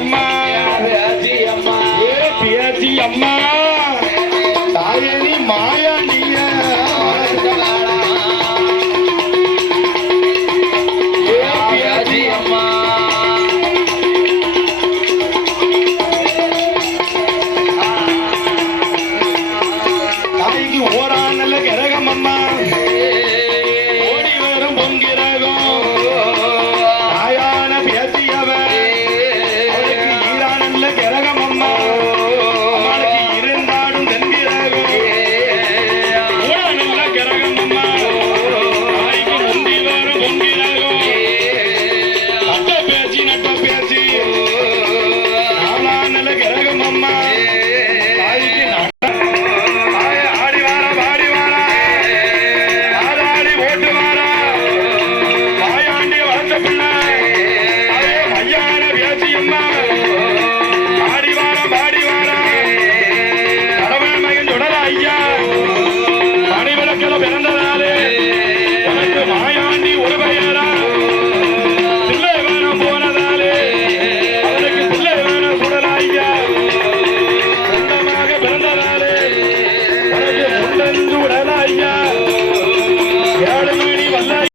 my